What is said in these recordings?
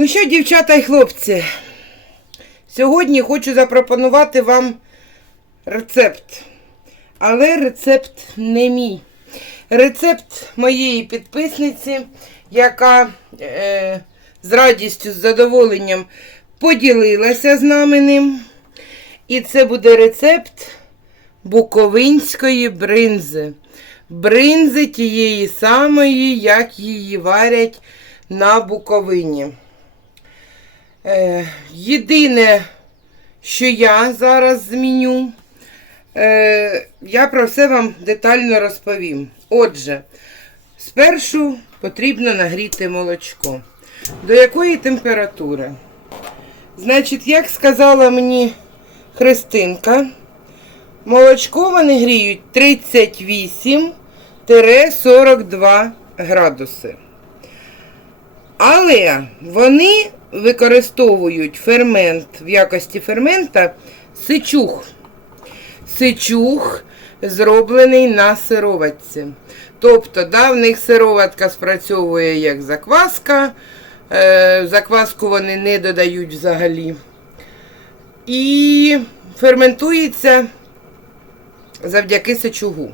Ну що, дівчата і хлопці, сьогодні хочу запропонувати вам рецепт. Але рецепт не мій. Рецепт моєї підписниці, яка е, з радістю, з задоволенням поділилася з нами ним. І це буде рецепт буковинської бринзи. Бринзи тієї самої, як її варять на Буковині. Е, єдине, що я зараз зміню, е, я про все вам детально розповім. Отже, спершу потрібно нагріти молочко. До якої температури? Значить, як сказала мені Христинка, молочко вони гріють 38-42 градуси. Але вони використовують фермент в якості фермента сичух. Сичух зроблений на сироватці. Тобто, да, в них сироватка спрацьовує як закваска. Е, закваску вони не додають взагалі. І ферментується завдяки сичугу.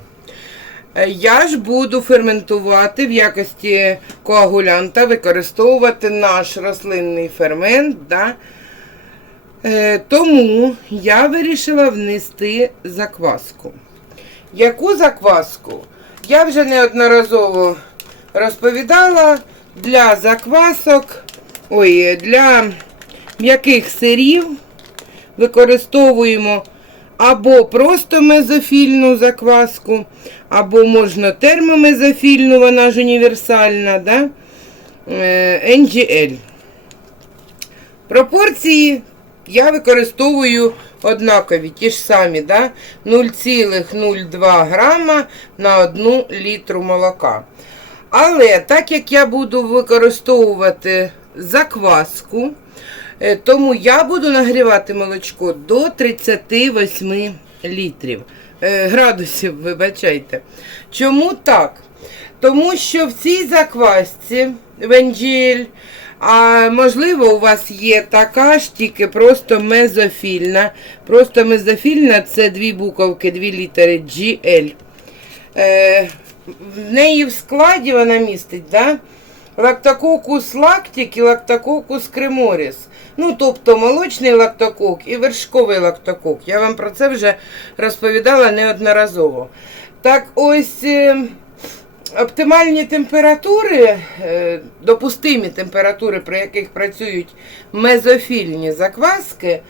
Е, Я ж буду ферментувати в якості коагулянта, використовувати наш рослинний фермент. Да? Е, тому я вирішила внести закваску. Яку закваску? Я вже неодноразово розповідала для заквасок, ой, для м'яких сирів використовуємо або просто мезофільну закваску, або можна термомезофільну, вона ж універсальна, да? Е, NGL. Пропорції я використовую однакові, ті ж самі, да? 0,02 грама на 1 літру молока. Але так як я буду використовувати закваску, е, тому я буду нагрівати молочко до 38 літрів. Е, Градусів, вибачайте. Чому так? Тому що в цій заквасці венджель, а можливо, у вас є така ж, тільки просто мезофільна. Просто мезофільна це дві буковки, дві літери GL. Е, в неї в складі вона містить, да? Лактококус лактик і лактококус креморіс. Ну, тобто молочний лактокок і вершковий лактокок. Я вам про це вже розповідала неодноразово. Так ось е, оптимальні температури, е, допустимі температури, при яких працюють мезофільні закваски,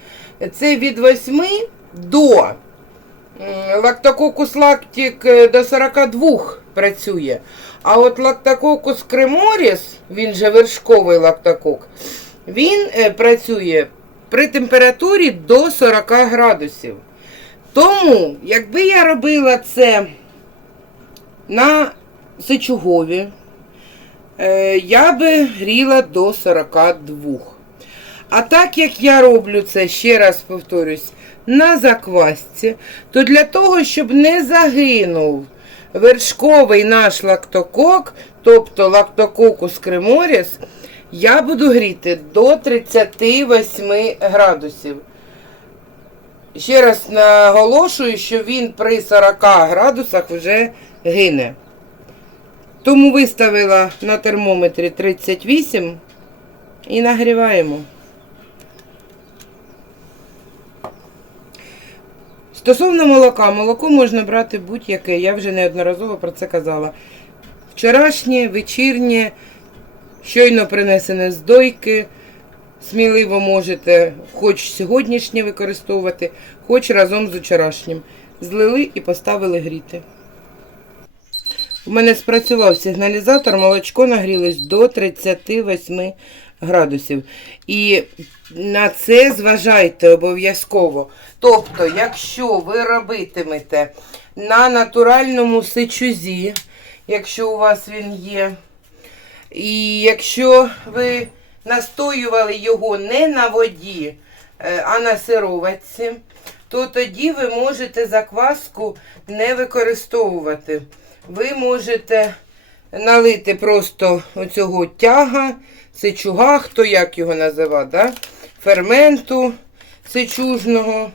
це від 8 до лактококус лактик е, до 42 працює. А от лактококус креморіс, він же вершковий лактокок, він е, працює при температурі до 40 градусів. Тому, якби я робила це на сечугові, е, я би гріла до 42. А так як я роблю це, ще раз повторюсь, на заквасці, то для того, щоб не загинув вершковий наш лактокок, тобто лактококус креморіс, я буду гріти до 38 градусів. Ще раз наголошую, що він при 40 градусах вже гине. Тому виставила на термометрі 38 і нагріваємо. Стосовно молока, молоко можна брати будь-яке, я вже неодноразово про це казала. Вчорашнє, вечірнє, щойно принесене з дойки. Сміливо можете хоч сьогоднішнє використовувати, хоч разом з вчорашнім. Злили і поставили гріти. У мене спрацював сигналізатор, молочко нагрілось до 38 градусів. І на це зважайте обов'язково. Тобто, якщо ви робитимете на натуральному сечузі, якщо у вас він є, і якщо ви настоювали його не на воді, е, а на сироватці, то тоді ви можете закваску не використовувати. Ви можете налити просто оцього тяга сечуга, хто як його називає, да? ферменту сечужного.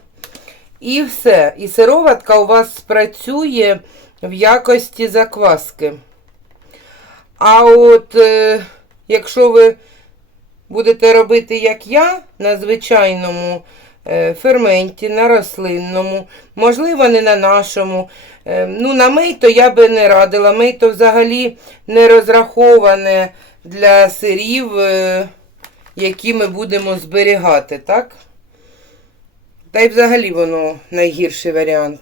І все. І сироватка у вас спрацює в якості закваски. А от е, якщо ви будете робити, як я, на звичайному е, ферменті, на рослинному, можливо, не на нашому. Е, ну, на мейто я би не радила. Мейто взагалі не розраховане для сирів, е, які ми будемо зберігати, так? Та й взагалі воно найгірший варіант.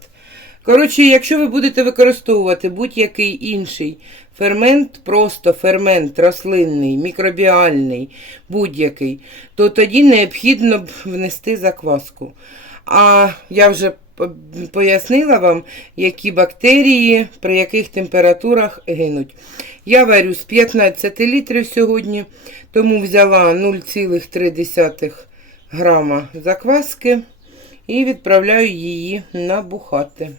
Коротше, якщо ви будете використовувати будь-який інший фермент, просто фермент рослинний, мікробіальний, будь-який, то тоді необхідно б внести закваску. А я вже пояснила вам, які бактерії при яких температурах гинуть. Я варю з 15 літрів сьогодні, тому взяла 0,3 грама закваски і відправляю її набухати.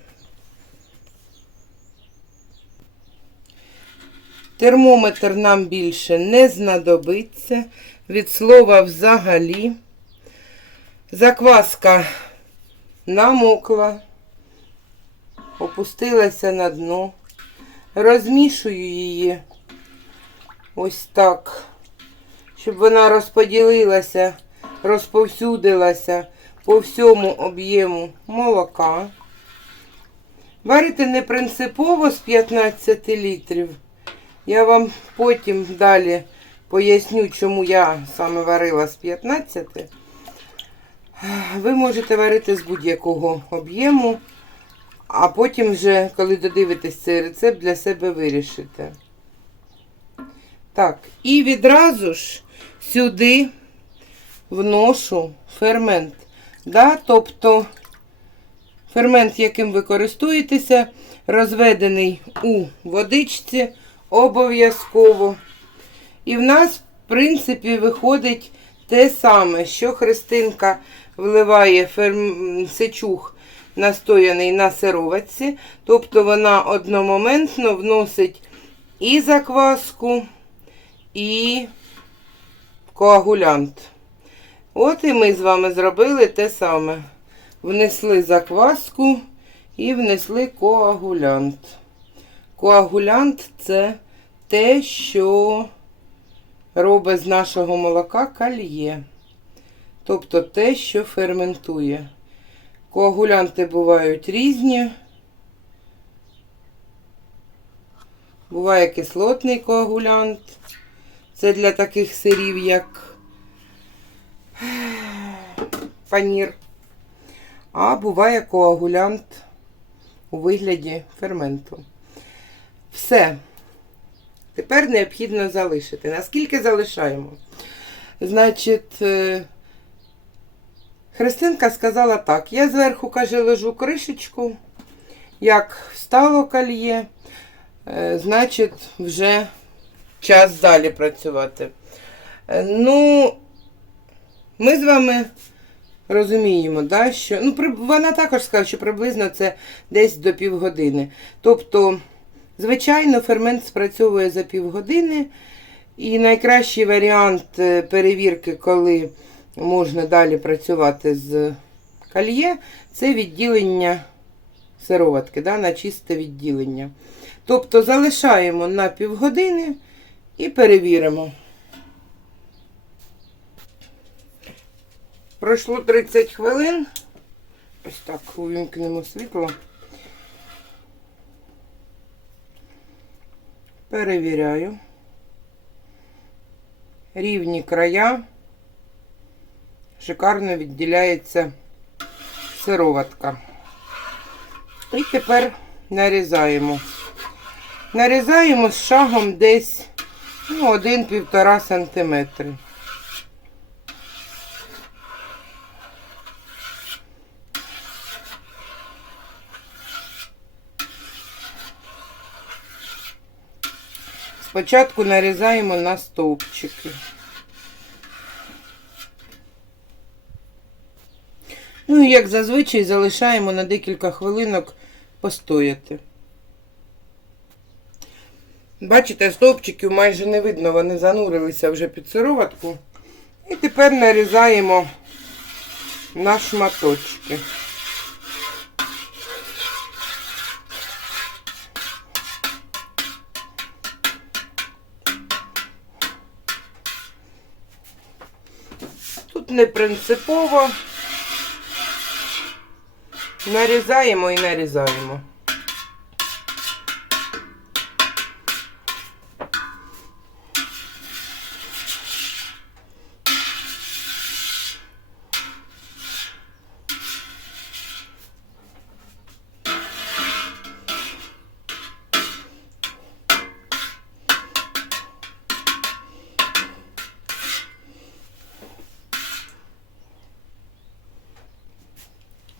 Термометр нам більше не знадобиться. Від слова взагалі. Закваска намокла, опустилася на дно. Розмішую її ось так, щоб вона розподілилася, розповсюдилася по всьому об'єму молока. Варити не принципово з 15 літрів. Я вам потім далі поясню, чому я саме варила з 15. Ви можете варити з будь-якого об'єму, а потім вже, коли додивитесь цей рецепт, для себе вирішите. Так, і відразу ж сюди вношу фермент. Да? Тобто фермент, яким ви користуєтеся, розведений у водичці обов'язково. І в нас, в принципі, виходить те саме, що Христинка вливає ферм... сечух настояний на сироватці. Тобто вона одномоментно вносить і закваску, і коагулянт. От і ми з вами зробили те саме. Внесли закваску і внесли коагулянт. Коагулянт це те, що робить з нашого молока кальє. Тобто те, що ферментує. Коагулянти бувають різні. Буває кислотний коагулянт. Це для таких сирів, як панір. А буває коагулянт у вигляді ферменту. Все. Тепер необхідно залишити. Наскільки залишаємо? Значить, е, Христинка сказала так: я зверху, каже, лежу кришечку. Як встало кольє, е, значить, вже час далі працювати. Е, Ну, ми з вами розуміємо, да, що. Ну, вона також сказала, що приблизно це десь до півгодини. Тобто, звичайно, фермент спрацьовує за півгодини. І найкращий варіант е, перевірки, коли можна далі працювати з кальє, це відділення сироватки, да, на чисте відділення. Тобто залишаємо на півгодини і перевіримо. Пройшло 30 хвилин. Ось так увімкнемо світло. Перевіряю. Рівні края. Шикарно відділяється сироватка. І тепер нарізаємо. Нарізаємо з шагом десь ну, 1-1,5 см. Спочатку нарізаємо на стовпчики. Ну і як зазвичай залишаємо на декілька хвилинок постояти. Бачите, стовпчиків майже не видно, вони занурилися вже під сироватку. І тепер нарізаємо на шматочки. Тут не принципово. Нарізаємо і нарізаємо.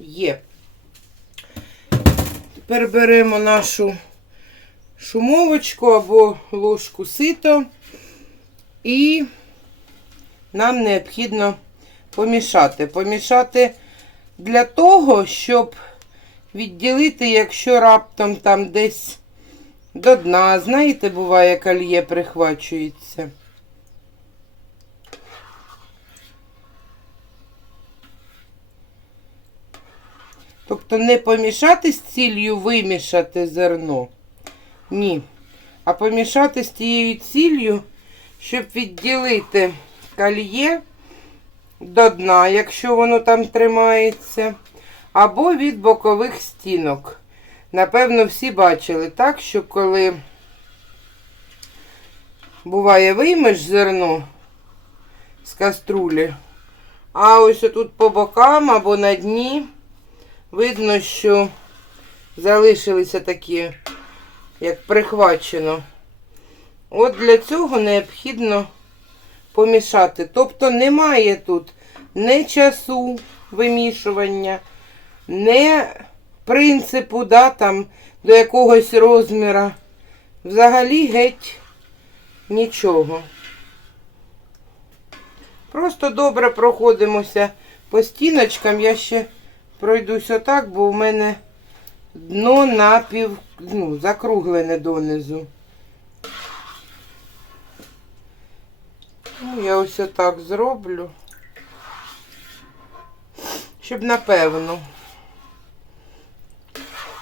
Є. Тепер беремо нашу шумовочку або ложку сито і нам необхідно помішати. Помішати для того, щоб відділити, якщо раптом там десь до дна, знаєте, буває, кольє прихвачується. Тобто не помішати з ціллю вимішати зерно. Ні. А помішати з тією ціллю, щоб відділити кольє до дна, якщо воно там тримається, або від бокових стінок. Напевно, всі бачили так, що коли буває виймеш зерно з каструлі, а ось тут по бокам або на дні видно, що залишилися такі, як прихвачено. От для цього необхідно помішати. Тобто немає тут не часу вимішування, не принципу, да, там, до якогось розміра. Взагалі геть нічого. Просто добре проходимося по стіночкам. Я ще пройдусь отак, бо в мене дно напів, ну, закруглене донизу. Ну, я ось отак зроблю. Щоб напевно.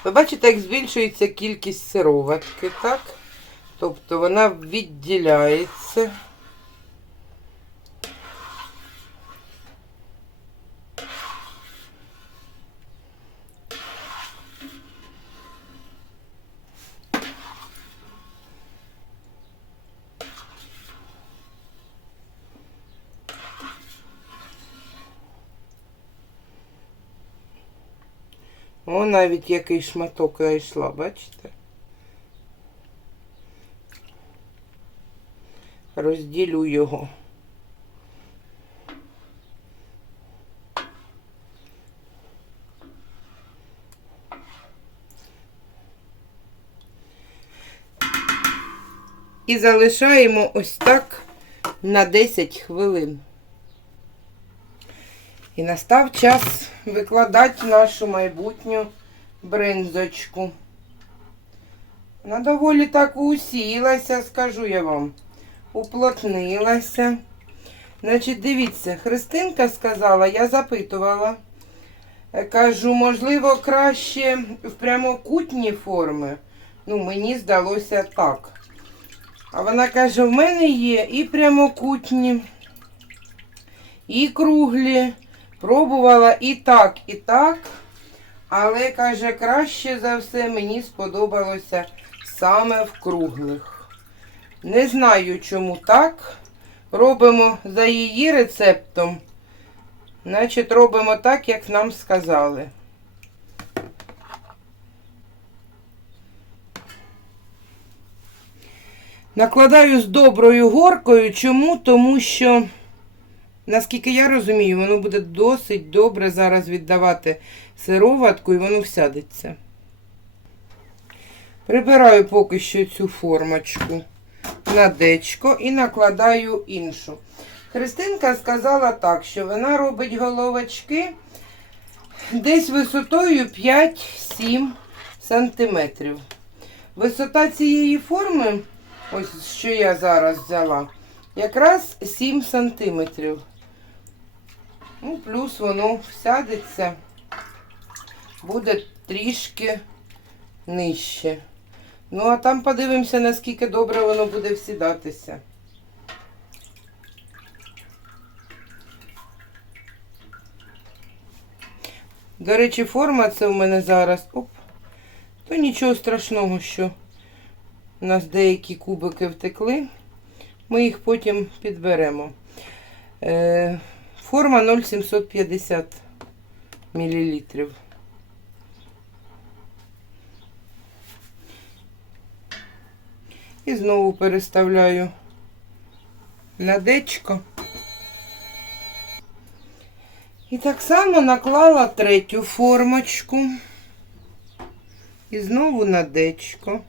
Ви бачите, як збільшується кількість сироватки, так? Тобто вона відділяється. О, навіть який шматок знайшла, бачите? Розділю його. І залишаємо ось так на 10 хвилин. І настав час викладати нашу майбутню бринзочку. Вона доволі так усілася, скажу я вам. Уплотнилася. Значить, дивіться, Христинка сказала, я запитувала. Е, Кажу, можливо, краще в прямокутні форми. Ну, мені здалося так. А вона каже, в мене є і прямокутні, і круглі. Пробувала і так, і так. Але, каже, краще за все мені сподобалося саме в круглих. Не знаю, чому так. Робимо за її рецептом. Значить, робимо так, як нам сказали. Накладаю з доброю горкою. Чому? Тому що, наскільки я розумію, воно буде досить добре зараз віддавати сироватку і воно всядеться. Прибираю поки що цю формочку на дечко і накладаю іншу. Христинка сказала так, що вона робить головочки десь висотою 5-7 сантиметрів. Висота цієї форми ось що я зараз взяла, якраз 7 сантиметрів. Ну, плюс воно всядеться, буде трішки нижче. Ну, а там подивимося, наскільки добре воно буде всідатися. До речі, форма це у мене зараз. Оп. То нічого страшного, що у нас деякі кубики втекли. Ми їх потім підберемо. Е, форма 0,750 мл. І знову переставляю на дечко. І так само наклала третю формочку. І знову на дечко.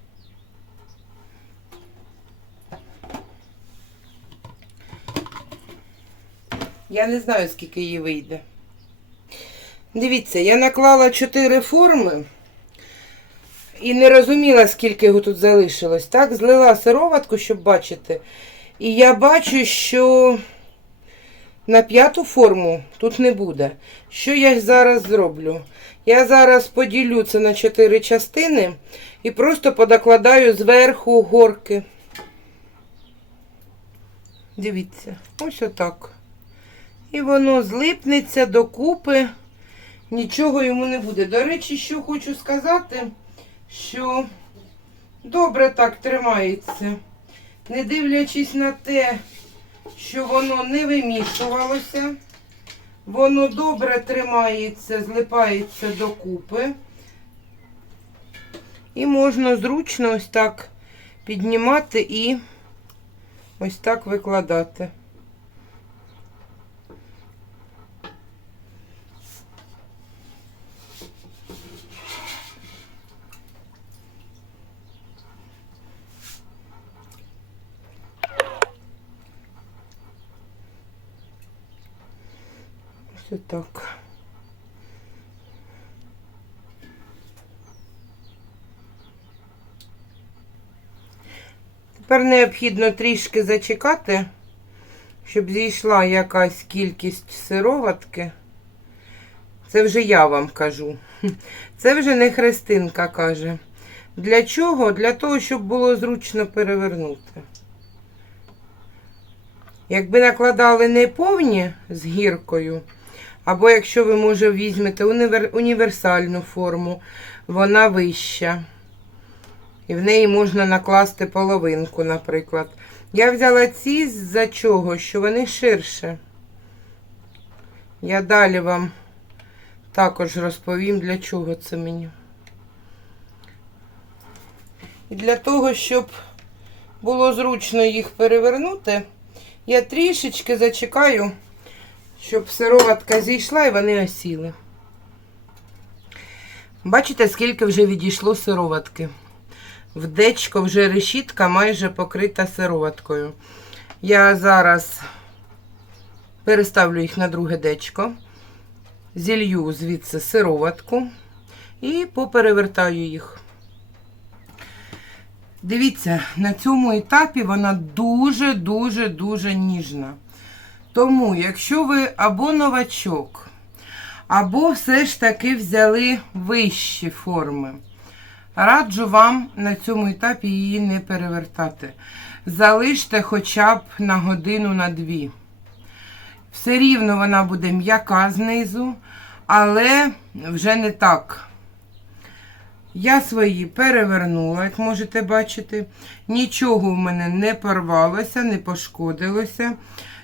Я не знаю, скільки її вийде. Дивіться, я наклала 4 форми і не розуміла, скільки його тут залишилось. Так, злила сироватку, щоб бачити. І я бачу, що на п'яту форму тут не буде. Що я зараз зроблю? Я зараз поділю це на 4 частини і просто подокладаю зверху горки. Дивіться, ось отак. І воно злипнеться докупи, нічого йому не буде. До речі, що хочу сказати, що добре так тримається. Не дивлячись на те, що воно не вимішувалося, воно добре тримається, злипається докупи. І можна зручно ось так піднімати і ось так викладати. Ось так. Тепер необхідно трішки зачекати, щоб зійшла якась кількість сироватки. Це вже я вам кажу. Це вже не Христинка каже. Для чого? Для того, щоб було зручно перевернути. Якби накладали не повні з гіркою, або якщо ви, може, візьмете універ... універсальну форму, вона вища. І в неї можна накласти половинку, наприклад. Я взяла ці за чого? Що вони ширше. Я далі вам також розповім, для чого це мені. І для того, щоб було зручно їх перевернути, я трішечки зачекаю, щоб сироватка зійшла і вони осіли. Бачите, скільки вже відійшло сироватки. В дечко вже решітка майже покрита сироваткою. Я зараз переставлю їх на друге дечко, зілью звідси сироватку і поперевертаю їх. Дивіться, на цьому етапі вона дуже-дуже-дуже ніжна. Тому, якщо ви або новачок, або все ж таки взяли вищі форми, раджу вам на цьому етапі її не перевертати. Залиште хоча б на годину на дві. Все рівно вона буде м'яка знизу, але вже не так. Я свої перевернула, як можете бачити. Нічого в мене не порвалося, не пошкодилося.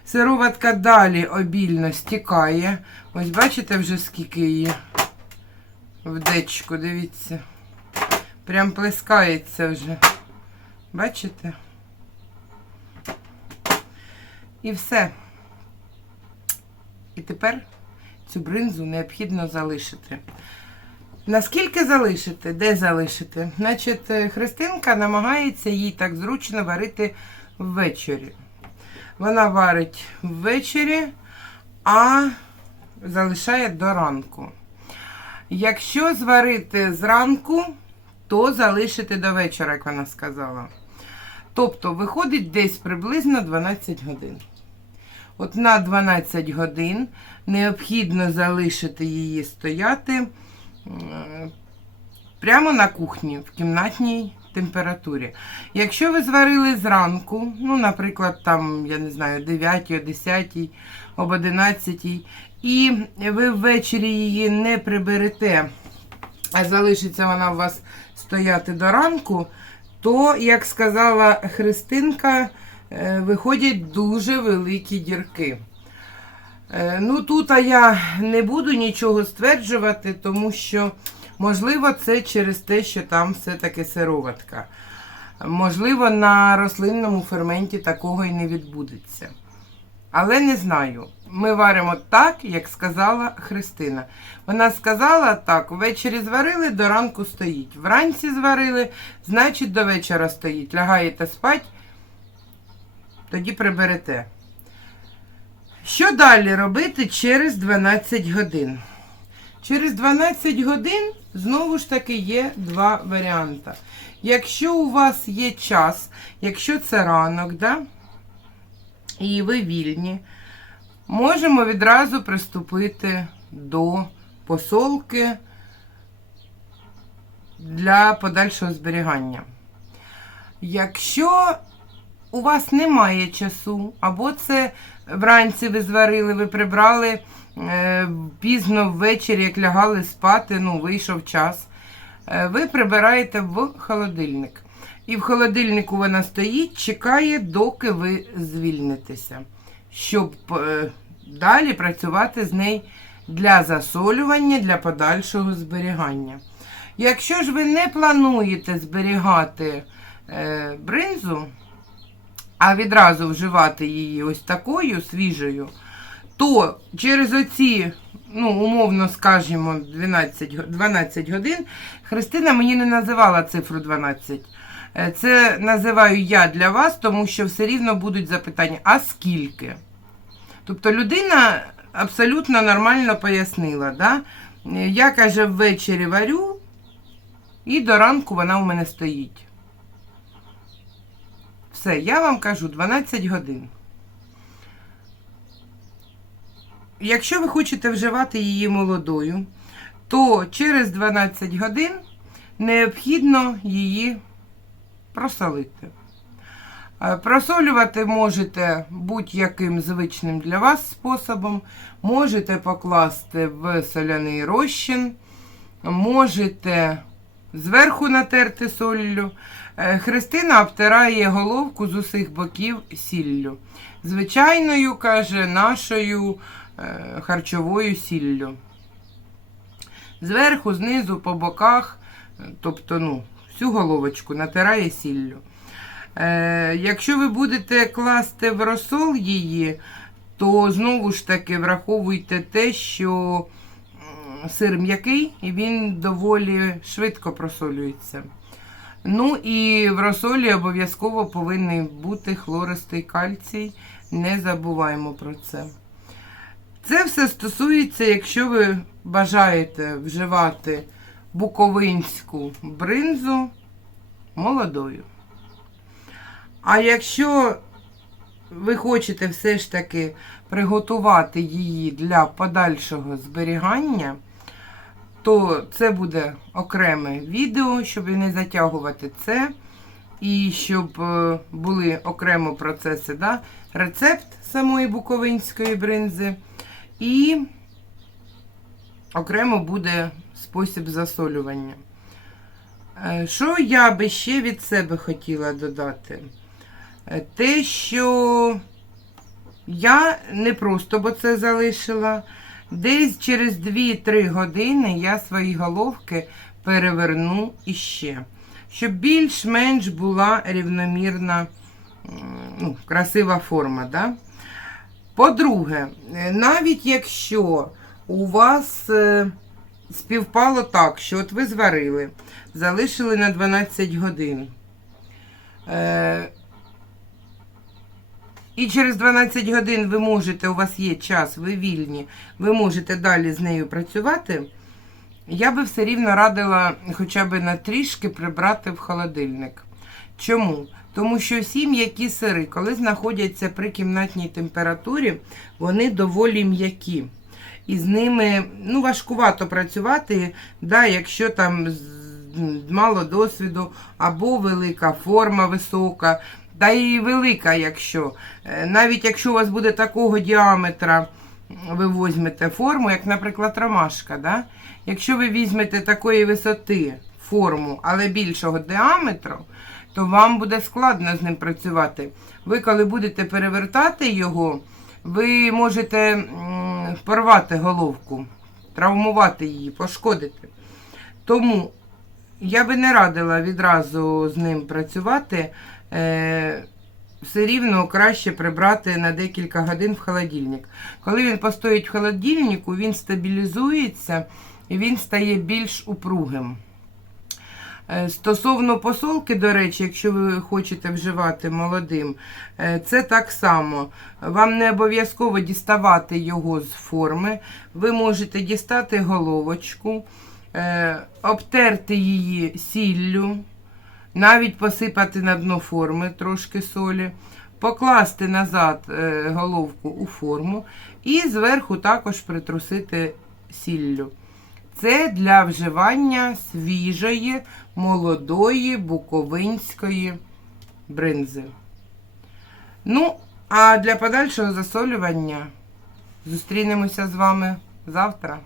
Сироватка далі обільно стікає. Ось бачите вже скільки її в дечку, дивіться. Прям плескається вже. Бачите? І все. І тепер цю бринзу необхідно залишити. Наскільки залишити? Де залишити? Значить, е, Христинка намагається їй так зручно варити ввечері. Вона варить ввечері, а залишає до ранку. Якщо зварити зранку, то залишити до вечора, як вона сказала. Тобто виходить десь приблизно 12 годин. От на 12 годин необхідно залишити її стояти прямо на кухні в кімнатній температурі. Якщо ви зварили зранку, ну, наприклад, там, я не знаю, 9, о 10, об 11, і ви ввечері її не приберете, а залишиться вона у вас стояти до ранку, то, як сказала Христинка, е, виходять дуже великі дірки. Е, Ну, тут я не буду нічого стверджувати, тому що, можливо, це через те, що там все-таки сироватка. Можливо, на рослинному ферменті такого і не відбудеться. Але не знаю. Ми варимо так, як сказала Христина. Вона сказала так: ввечері зварили, до ранку стоїть. Вранці зварили, значить до вечора стоїть. Лягаєте спать, тоді приберете. Що далі робити через 12 годин? Через 12 годин знову ж таки є два варіанти. Якщо у вас є час, якщо це ранок, да, і ви вільні, можемо відразу приступити до посолки для подальшого зберігання. Якщо у вас немає часу, або це вранці ви зварили, ви прибрали пізно ввечері, як лягали спати, ну, вийшов час, е, ви прибираєте в холодильник. І в холодильнику вона стоїть, чекає, доки ви звільнитеся, щоб е, далі працювати з нею для засолювання, для подальшого зберігання. Якщо ж ви не плануєте зберігати е, бринзу, а відразу вживати її ось такою свіжою, то через оці, ну, умовно скажімо, 12, 12 годин Христина мені не називала цифру 12. Е, Це називаю я для вас, тому що все рівно будуть запитання, а скільки? Тобто людина абсолютно нормально пояснила, да? Е, я каже, ввечері варю, і до ранку вона у мене стоїть. Все, я вам кажу 12 годин. Якщо ви хочете вживати її молодою, то через 12 годин необхідно її просолити. Е, Просолювати можете будь-яким звичним для вас способом. Можете покласти в соляний розчин, можете зверху натерти соллю. Е, Христина обтирає головку з усіх боків сіллю. Звичайною, каже, нашою харчовою сіллю. Зверху, знизу, по боках, е, тобто ну, всю головочку натирає сіллю. Е, якщо ви будете класти в розсол її, то знову ж таки враховуйте те, що сир м'який і він доволі швидко просолюється. Ну і в розсолі обов'язково повинен бути хлористий кальцій. Не забуваємо про це. Це все стосується, якщо ви бажаєте вживати буковинську бринзу молодою. А якщо ви хочете все ж таки приготувати її для подальшого зберігання, то це буде окреме відео, щоб не затягувати це. І щоб е, були окремо процеси, да? рецепт самої буковинської бринзи. І окремо буде спосіб засолювання. Е, Що я би ще від себе хотіла додати? Е, Те, що я не просто бо це залишила. Десь через 2-3 години я свої головки переверну іще, щоб більш-менш була рівномірна, ну, красива форма. Да? По-друге, е, навіть якщо у вас е, співпало так, що от ви зварили, залишили на 12 годин. Е, і через 12 годин ви можете, у вас є час, ви вільні, ви можете далі з нею працювати. Я би все рівно радила хоча б на трішки прибрати в холодильник. Чому? Тому що всі м'які сири, коли знаходяться при кімнатній температурі, вони доволі м'які. І з ними ну, важкувато працювати, да, якщо там мало досвіду або велика форма висока, та і велика, якщо. Е, Навіть якщо у вас буде такого діаметра, ви візьмете форму, як, наприклад, ромашка. Да? Якщо ви візьмете такої висоти форму, але більшого діаметру, то вам буде складно з ним працювати. Ви, коли будете перевертати його, ви можете порвати головку, травмувати її, пошкодити. Тому я би не радила відразу з ним працювати. Е, все рівно краще прибрати на декілька годин в холодильник. Коли він постоїть в холодильнику, він стабілізується і він стає більш упругим. Е, Стосовно посолки, до речі, якщо ви хочете вживати молодим, е, це так само. Вам не обов'язково діставати його з форми. Ви можете дістати головочку, е, обтерти її сіллю, навіть посипати на дно форми трошки солі, покласти назад головку у форму і зверху також притрусити сіллю. Це для вживання свіжої, молодої буковинської бринзи. Ну, а для подальшого засолювання зустрінемося з вами завтра.